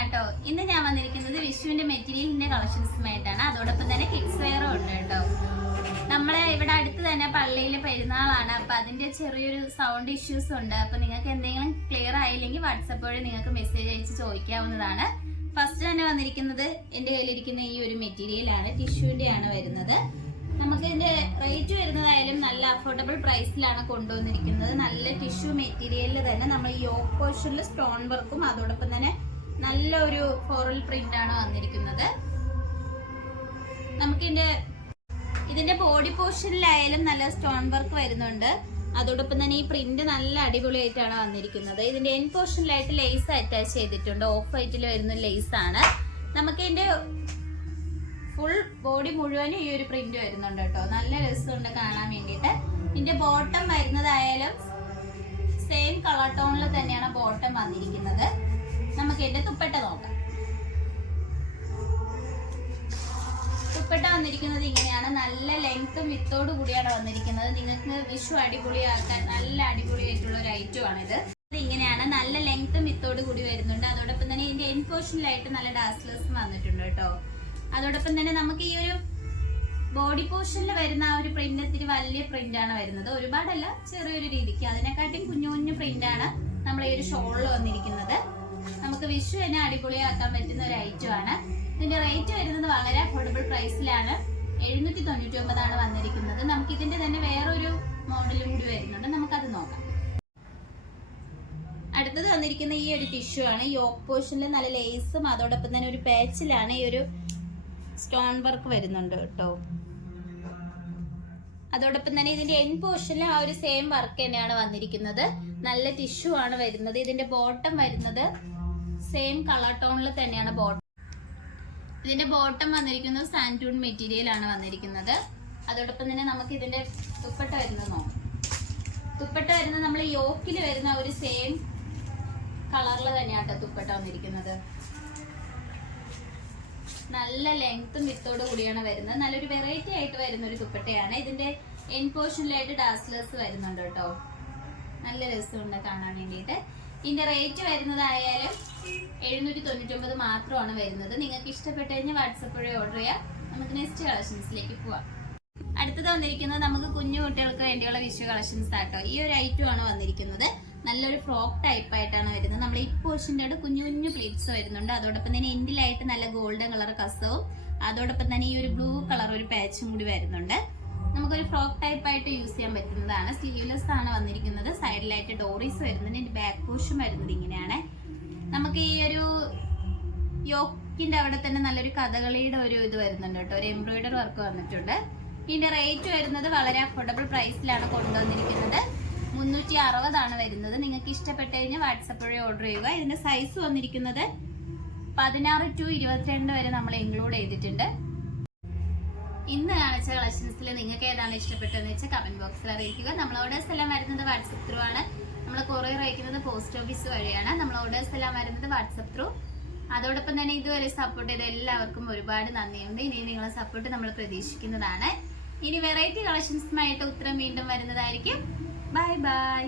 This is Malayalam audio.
ആട്ടോ ഇന്ന് ഞാൻ വന്നിരിക്കുന്നത് വിഷുവിന്റെ മെറ്റീരിയലിന്റെ കളക്ഷൻസുമായിട്ടാണ്. അതോടൊപ്പം തന്നെ കിഡ്സ് വെയറും ഉണ്ട് കേട്ടോ. നമ്മളെ ഇവിടെ അടുത്ത് തന്നെ പള്ളിയിലെ പെരുന്നാളാണ്. അപ്പൊ അതിന്റെ ചെറിയൊരു സൗണ്ട് ഇഷ്യൂസ് ഉണ്ട്. അപ്പൊ നിങ്ങൾക്ക് എന്തെങ്കിലും ക്ലിയർ ആയില്ലെങ്കിൽ വാട്സപ്പ് വഴി നിങ്ങൾക്ക് മെസ്സേജ് അയച്ച് ചോദിക്കാവുന്നതാണ്. ഫസ്റ്റ് തന്നെ വന്നിരിക്കുന്നത് എന്റെ കയ്യിലിരിക്കുന്ന ഈ ഒരു മെറ്റീരിയലാണ് ടിഷ്യൂന്റെ ആണ് വരുന്നത്. നമുക്ക് ഇതിന്റെ റേറ്റ് വരുന്നതായാലും നല്ല അഫോർഡബിൾ പ്രൈസിലാണ് കൊണ്ടുവന്നിരിക്കുന്നത്. നല്ല ടിഷ്യൂ മെറ്റീരിയലിൽ തന്നെ നമ്മൾ യോക്ക് സ്റ്റോൺ വർക്കും അതോടൊപ്പം തന്നെ നല്ലൊരു ഫോറൽ പ്രിന്റ് ആണ് വന്നിരിക്കുന്നത്. നമുക്കിതിന്റെ ഇതിന്റെ ബോഡി പോർഷനിലായാലും നല്ല സ്റ്റോൺ വർക്ക് വരുന്നുണ്ട്. അതോടൊപ്പം തന്നെ ഈ പ്രിന്റ് നല്ല അടിപൊളിയായിട്ടാണ് വന്നിരിക്കുന്നത്. ഇതിന്റെ എൻ പോർഷനിലായിട്ട് ലേസ് അറ്റാച്ച് ചെയ്തിട്ടുണ്ട്. ഓഫ് വൈറ്റിൽ വരുന്ന ലേസ് ആണ്. നമുക്ക് ഇതിന്റെ ഫുൾ ബോഡി മുഴുവനും ഈ ഒരു പ്രിന്റ് വരുന്നുണ്ട് കേട്ടോ. നല്ല രസമുണ്ട് കാണാൻ വേണ്ടിയിട്ട്. ഇതിന്റെ ബോട്ടം വരുന്നതായാലും സെയിം കളർ ടോണിൽ തന്നെയാണ് ബോട്ടം വന്നിരിക്കുന്നത്. നമുക്ക് ഇതിന്റെ തുപ്പട്ട നോക്കാം. തുപ്പട്ട വന്നിരിക്കുന്നത് ഇങ്ങനെയാണ്. നല്ല ലെങ്ത്തും വിത്തോട് കൂടിയാണ് വന്നിരിക്കുന്നത്. നിങ്ങൾക്ക് വിഷു അടിപൊളിയാക്കാൻ നല്ല അടിപൊളിയായിട്ടുള്ള ഒരു ഐറ്റം ആണിത്. ഇത് ഇങ്ങനെയാണ്. നല്ല ലെങ്ത്തും വിത്തോട് കൂടി വരുന്നുണ്ട്. അതോടൊപ്പം തന്നെ ഇതിന്റെ എൻ പോർഷനിലായിട്ട് നല്ല ഡാസ്ലേഴ്സും വന്നിട്ടുണ്ട് കേട്ടോ. അതോടൊപ്പം തന്നെ നമുക്ക് ഈ ഒരു ബോഡി പോർഷനിൽ വരുന്ന ആ ഒരു പ്രിന്റ് ഇത്തിരി വലിയ പ്രിന്റ് ആണ് വരുന്നത്. ഒരുപാടല്ല ചെറിയൊരു രീതിക്ക്. അതിനെക്കാട്ടും കുഞ്ഞു കുഞ്ഞു പ്രിന്റ് ആണ് നമ്മൾ ഈ ഒരു ഷോളിൽ വന്നിരിക്കുന്നത്. വിഷു തന്നെ അടിപൊളിയാക്കാൻ പറ്റുന്ന ഒരു ഐറ്റം ആണ്. ഇതിന്റെ റേറ്റ് വരുന്നത് വളരെ അഫോർഡബിൾ പ്രൈസിലാണ് എഴുന്നൂറ്റി തൊണ്ണൂറ്റി ഒമ്പതാണ് വന്നിരിക്കുന്നത്. നമുക്ക് ഇതിന്റെ തന്നെ വേറൊരു മോഡലും കൂടി വരുന്നുണ്ട്. നമുക്കത് നോക്കാം. അടുത്തത് വന്നിരിക്കുന്ന ഈ ഒരു ടിഷ്യൂ ആണ്. ഈ പോർഷനിൽ നല്ല ലേസും അതോടൊപ്പം തന്നെ ഒരു പാച്ചിലാണ് ഈ ഒരു സ്റ്റോൺ വർക്ക് വരുന്നുണ്ട് കേട്ടോ. അതോടൊപ്പം തന്നെ ഇതിന്റെ എൻ പോർഷനിൽ ആ ഒരു സെയിം വർക്ക് തന്നെയാണ് വന്നിരിക്കുന്നത്. നല്ല ടിഷ്യൂ ആണ് വരുന്നത്. ഇതിന്റെ ബോട്ടം വരുന്നത് സെയിം കളർ ടോണിൽ തന്നെയാണ് ബോട്ടം ഇതിന്റെ ബോട്ടം വന്നിരിക്കുന്നത് സാന്റൂൺ മെറ്റീരിയൽ ആണ് വന്നിരിക്കുന്നത്. അതോടൊപ്പം തന്നെ നമുക്ക് ഇതിന്റെ തുപ്പട്ട വരുന്നത് നോക്കാം. തുപ്പട്ട വരുന്നത് നമ്മൾ യോക്കിൽ വരുന്ന ഒരു സെയിം കളറിൽ തന്നെയാട്ടോ തുപ്പട്ട വന്നിരിക്കുന്നത്. നല്ല ലെങ്ത്തും വിത്തോട് കൂടിയാണ് വരുന്നത്. നല്ലൊരു വെറൈറ്റി ആയിട്ട് വരുന്ന ഒരു തുപ്പട്ടയാണ് ഇതിന്റെ എൻ പോർഷനിലായിട്ട് ഡാസ്ലേഴ്സ് വരുന്നുണ്ട് കേട്ടോ. നല്ല രസമുണ്ട് കാണാൻ വേണ്ടിയിട്ട്. ഇതിന്റെ റേറ്റ് വരുന്നതായാലും എഴുന്നൂറ്റി തൊണ്ണൂറ്റൊമ്പത് മാത്രമാണ് വരുന്നത്. നിങ്ങൾക്ക് ഇഷ്ടപ്പെട്ട് കഴിഞ്ഞാൽ വാട്സപ്പ് വഴി ഓർഡർ ചെയ്യാം. നമുക്ക് നെക്സ്റ്റ് കളക്ഷൻസിലേക്ക് പോവാം. അടുത്തത് വന്നിരിക്കുന്നത് നമുക്ക് കുഞ്ഞു കുട്ടികൾക്ക് വേണ്ടിയുള്ള വിഷു കളക്ഷൻസ് ആട്ടോ. ഈ ഒരു ഐറ്റം ആണ് വന്നിരിക്കുന്നത്. നല്ലൊരു ഫ്രോക്ക് ടൈപ്പ് ആയിട്ടാണ് വരുന്നത്. നമ്മുടെ ഈ പോർഷന്റെ കുഞ്ഞു കുഞ്ഞു പ്ലീറ്റ്സ് വരുന്നുണ്ട്. അതോടൊപ്പം തന്നെ എൻഡിലായിട്ട് നല്ല ഗോൾഡൻ കളർ കസവും. അതോടൊപ്പം തന്നെ ഈ ഒരു ബ്ലൂ കളർ ഒരു പാച്ചും കൂടി വരുന്നുണ്ട്. നമുക്കൊരു ഫ്രോക്ക് ടൈപ്പ് ആയിട്ട് യൂസ് ചെയ്യാൻ പറ്റുന്നതാണ്. സ്ലീവ്ലെസ് ആണ് വന്നിരിക്കുന്നത്. സൈഡിലായിട്ട് ഡോറീസ് വരുന്നുണ്ട്. ഇതിന്റെ ബാക്ക് പോർഷൻ വരുന്നത് ഇങ്ങനെയാണ്. നമുക്ക് ഈ ഒരു യോക്കിന്റെ അവിടെ തന്നെ നല്ലൊരു കഥകളിയുടെ ഒരു ഇത് വരുന്നുണ്ട് കേട്ടോ. ഒരു എംബ്രോയിഡറി വർക്ക് വന്നിട്ടുണ്ട്. ഇതിന്റെ റേറ്റ് വരുന്നത് വളരെ അഫോർഡബിൾ പ്രൈസിലാണ് കൊണ്ടുവന്നിരിക്കുന്നത്. മുന്നൂറ്റി അറുപതാണ് വരുന്നത്. നിങ്ങൾക്ക് ഇഷ്ടപ്പെട്ട് കഴിഞ്ഞാൽ വാട്സപ്പ് വഴി ഓർഡർ ചെയ്യുക. ഇതിന്റെ സൈസ് വന്നിരിക്കുന്നത് പതിനാറ് ടു ഇരുപത്തിരണ്ട് വരെ നമ്മൾ ഇൻക്ലൂഡ് ചെയ്തിട്ടുണ്ട്. ഇന്ന് കാണിച്ച കളക്ഷൻസിൽ നിങ്ങൾക്ക് ഏതാണ് ഇഷ്ടപ്പെട്ടതെന്ന് വെച്ചാൽ കമന്റ് ബോക്സിൽ അറിയിക്കുക. നമ്മൾ ഓർഡേഴ്സ് എല്ലാം വരുന്നത് വാട്സപ്പ് ത്രൂ ആണ്. നമ്മൾ കൊറിയർ അയക്കുന്നത് പോസ്റ്റ് ഓഫീസ് വഴിയാണ്. നമ്മൾ ഓർഡേഴ്സ് എല്ലാം വരുന്നത് വാട്സപ്പ് ത്രൂ അതോടൊപ്പം തന്നെ ഇതുവരെ സപ്പോർട്ട് ചെയ്ത എല്ലാവർക്കും ഒരുപാട് നന്ദിയുണ്ട്. ഇനി നിങ്ങളെ സപ്പോർട്ട് നമ്മൾ പ്രതീക്ഷിക്കുന്നതാണ്. ഇനി വെറൈറ്റി കളക്ഷൻസുമായിട്ട് ഉത്തരം വീണ്ടും വരുന്നതായിരിക്കും. Bye bye